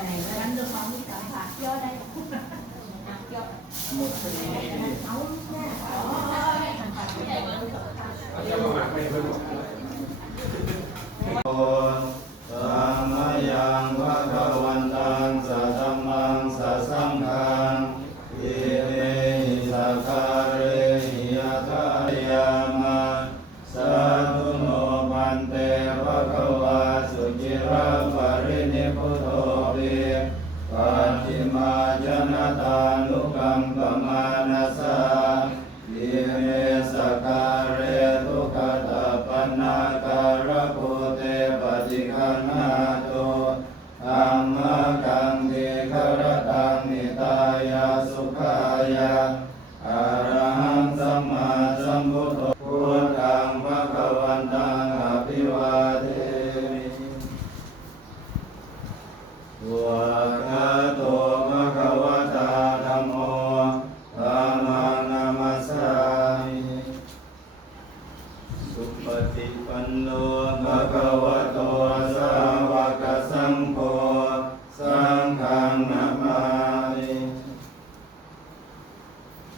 Anh được không biết cảm phạt vô đây. Vô. Nấu nha. Thành phạt cái này vẫn được. สัมมายังภะคะวันตังสัทธัมมังสัสสังฆังอิเมหิสักการะหิยะถายามะสัทธุโนปันเตภะคะวะสุจิรังปรินิพพุโตภิปัจฉิมาจนะตานุกัมปมานัสสะอิเมสักการะทุกขตาปันนาการะโพเตปฏิคันหาโตธัมมะกังติครตังนิตายาสุขายาอะระหังสัมมาสัมพุทโธพุทธังภะคะวันตังอภิวาเทมิวะกะโตภะคะวะตาธัมโมธัมมังนามัสสามิสุปฏิปันโนภะคะวะโตสาวกสังโฆสังฆังนะมามิ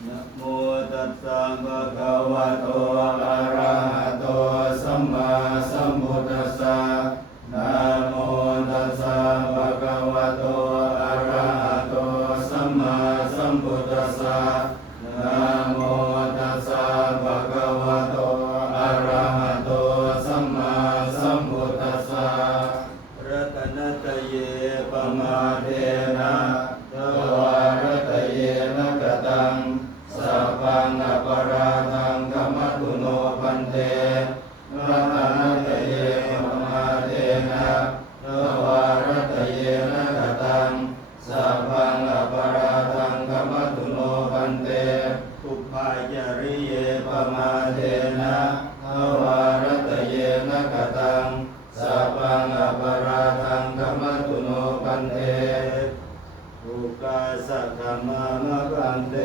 นะโมตัสสะภะคะวะโตอะระหะโตสัมมาสัมพุทธัสสะนะโมตัสสะภะคะวะโตอะระหะโตสัมมาสัมพุทธัสสะนะโมตัสสะภะคะวะโตอะระหะโตสัมมาสัมพุทธัสสะรัตนัตเยปมาเทนะทวารตเยนะกตังสัพพังอปราทังกัมมตุโนพันเตรัตนัตเยปมาเทนะทวารตเยนะกตังสัพพังอปราทังกัมมตุโนพันเตอุปาจาริเยปมาเทนะทวารตเยนะกตังสัพพังอปราทังกัมมตุโนพันเตอุกาสะกัมมามะพันเต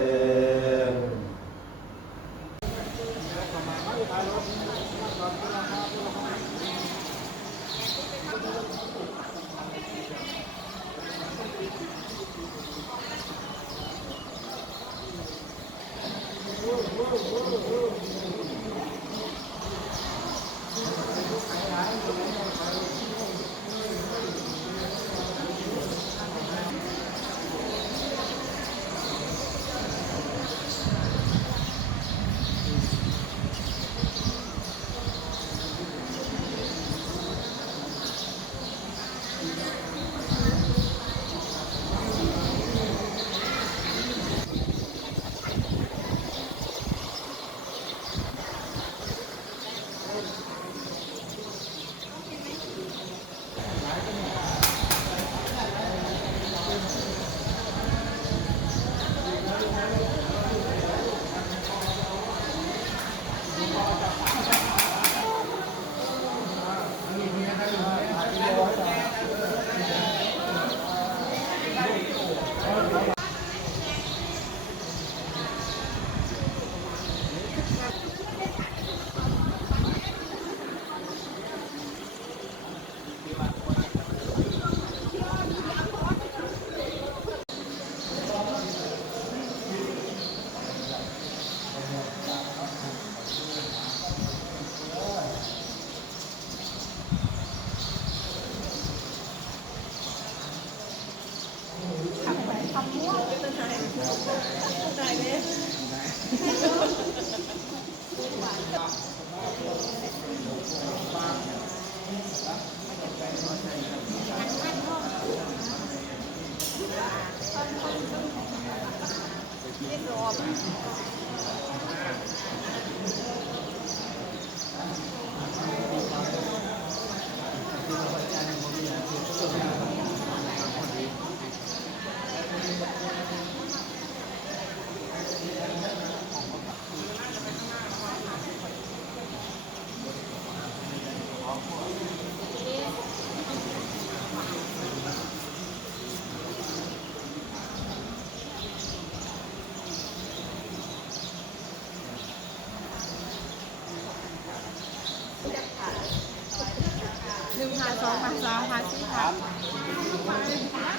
1,000 2,000 3,000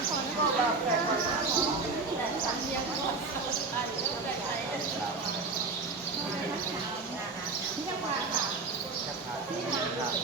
4,000 ครับ